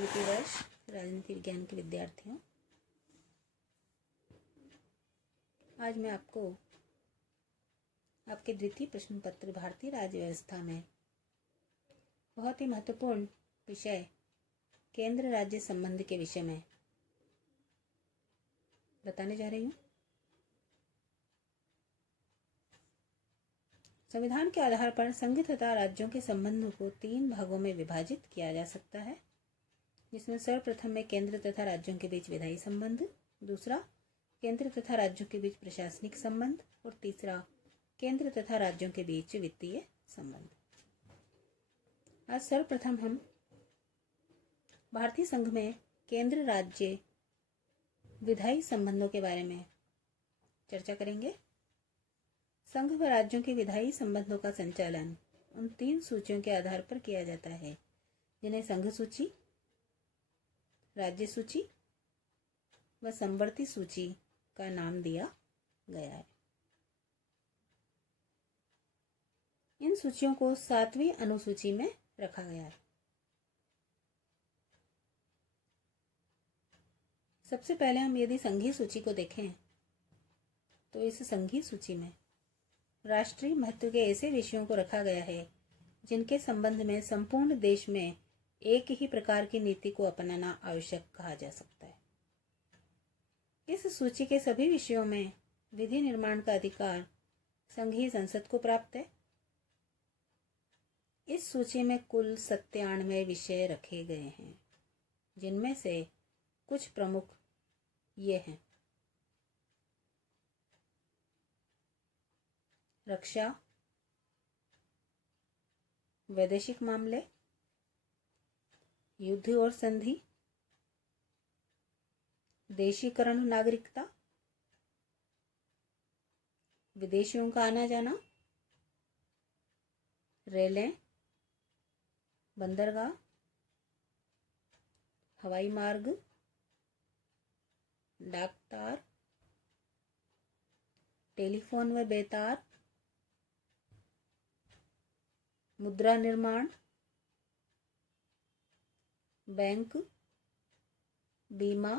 द्वितीय वर्ष राजनीति विज्ञान के विद्यार्थियों, आज मैं आपको आपके द्वितीय प्रश्न पत्र भारतीय राज्य व्यवस्था में बहुत ही महत्वपूर्ण विषय केंद्र राज्य संबंध के विषय में बताने जा रही हूँ। संविधान के आधार पर संघ तथा राज्यों के संबंधों को 3 भागों में विभाजित किया जा सकता है, जिसमें सर्वप्रथम में केंद्र तथा राज्यों के बीच विधायी संबंध, दूसरा केंद्र तथा राज्यों के बीच प्रशासनिक संबंध और तीसरा केंद्र तथा राज्यों के बीच वित्तीय संबंध। आज सर्वप्रथम हम भारतीय संघ में केंद्र राज्य विधायी संबंधों के बारे में चर्चा करेंगे। संघ व राज्यों के विधायी संबंधों का संचालन उन 3 सूचियों के आधार पर किया जाता है, जिन्हें संघ सूची, राज्य सूची व समवर्ती सूची का नाम दिया गया है। इन सूचियों को 7वीं अनुसूची में रखा गया है। सबसे पहले हम यदि संघीय सूची को देखें तो इस संघीय सूची में राष्ट्रीय महत्व के ऐसे विषयों को रखा गया है जिनके संबंध में संपूर्ण देश में एक ही प्रकार की नीति को अपनाना आवश्यक कहा जा सकता है। इस सूची के सभी विषयों में विधि निर्माण का अधिकार संघीय संसद को प्राप्त है। इस सूची में कुल 97 विषय रखे गए हैं, जिनमें से कुछ प्रमुख ये हैं: रक्षा, वैदेशिक मामले, युद्ध और संधि, देशीकरण नागरिकता, विदेशियों का आना जाना, रेलें, बंदरगाह, हवाई मार्ग, डाक तार, टेलीफोन व बेतार, मुद्रा निर्माण, बैंक, बीमा,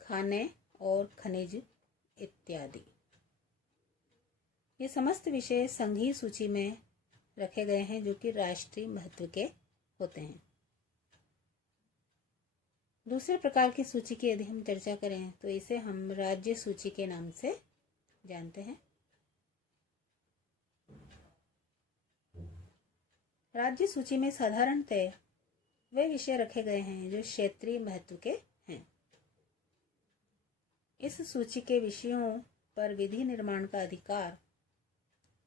खाने और खनिज इत्यादि। ये समस्त विषय संघीय सूची में रखे गए हैं, जो कि राष्ट्रीय महत्व के होते हैं। दूसरे प्रकार की सूची की यदि हम चर्चा करें तो इसे हम राज्य सूची के नाम से जानते हैं। राज्य सूची में साधारणतः वे विषय रखे गए हैं जो क्षेत्रीय महत्व के हैं। इस सूची के विषयों पर विधि निर्माण का अधिकार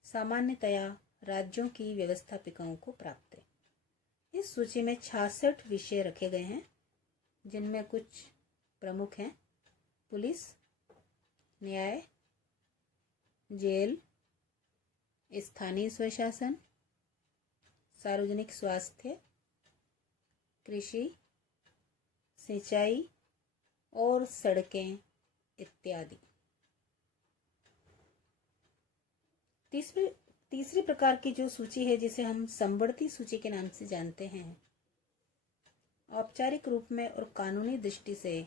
सामान्यतया राज्यों की व्यवस्थापिकाओं को प्राप्त है। इस सूची में 66 विषय रखे गए हैं, जिनमें कुछ प्रमुख हैं: पुलिस, न्याय, जेल, स्थानीय स्वशासन, सार्वजनिक स्वास्थ्य, कृषि, सिंचाई और सड़कें इत्यादि। तीसरी प्रकार की जो सूची है, जिसे हम समवर्ती सूची के नाम से जानते हैं, औपचारिक रूप में और कानूनी दृष्टि से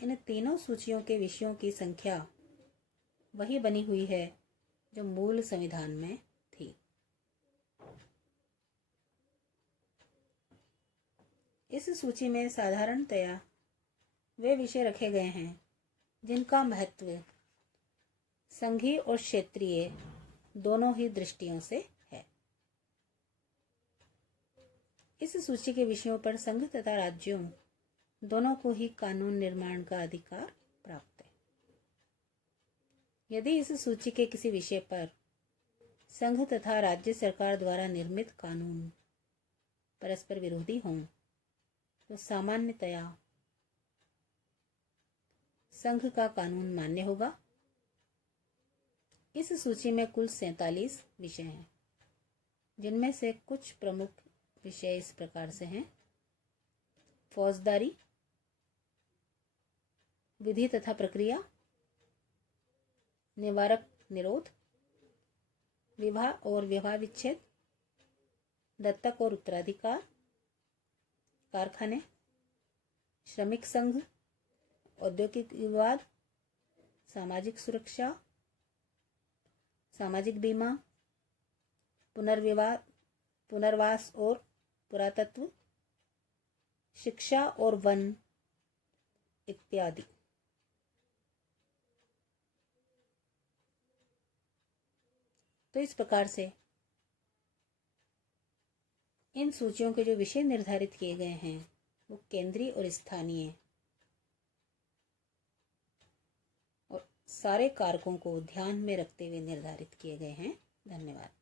इन तीनों सूचियों के विषयों की संख्या वही बनी हुई है जो मूल संविधान में थी। इस सूची में साधारणतया वे विषय रखे गए हैं जिनका महत्व संघीय और क्षेत्रीय दोनों ही दृष्टियों से है। इस सूची के विषयों पर संघ तथा राज्यों दोनों को ही कानून निर्माण का अधिकार प्राप्त है। यदि इस सूची के किसी विषय पर संघ तथा राज्य सरकार द्वारा निर्मित कानून परस्पर विरोधी हों तो सामान्यतया संघ का कानून मान्य होगा। इस सूची में कुल 47 विषय हैं, जिनमें से कुछ प्रमुख विषय इस प्रकार से हैं: फौजदारी, विधि तथा प्रक्रिया, निवारक निरोध, विवाह और विवाह विच्छेद, दत्तक और उत्तराधिकार, कारखाने, श्रमिक संघ, औद्योगिक विवाद, सामाजिक सुरक्षा, सामाजिक बीमा, पुनर्वास और पुरातत्व, शिक्षा और वन इत्यादि। तो इस प्रकार से इन सूचियों के जो विषय निर्धारित किए गए हैं वो केंद्रीय और स्थानीय और सारे कारकों को ध्यान में रखते हुए निर्धारित किए गए हैं। धन्यवाद।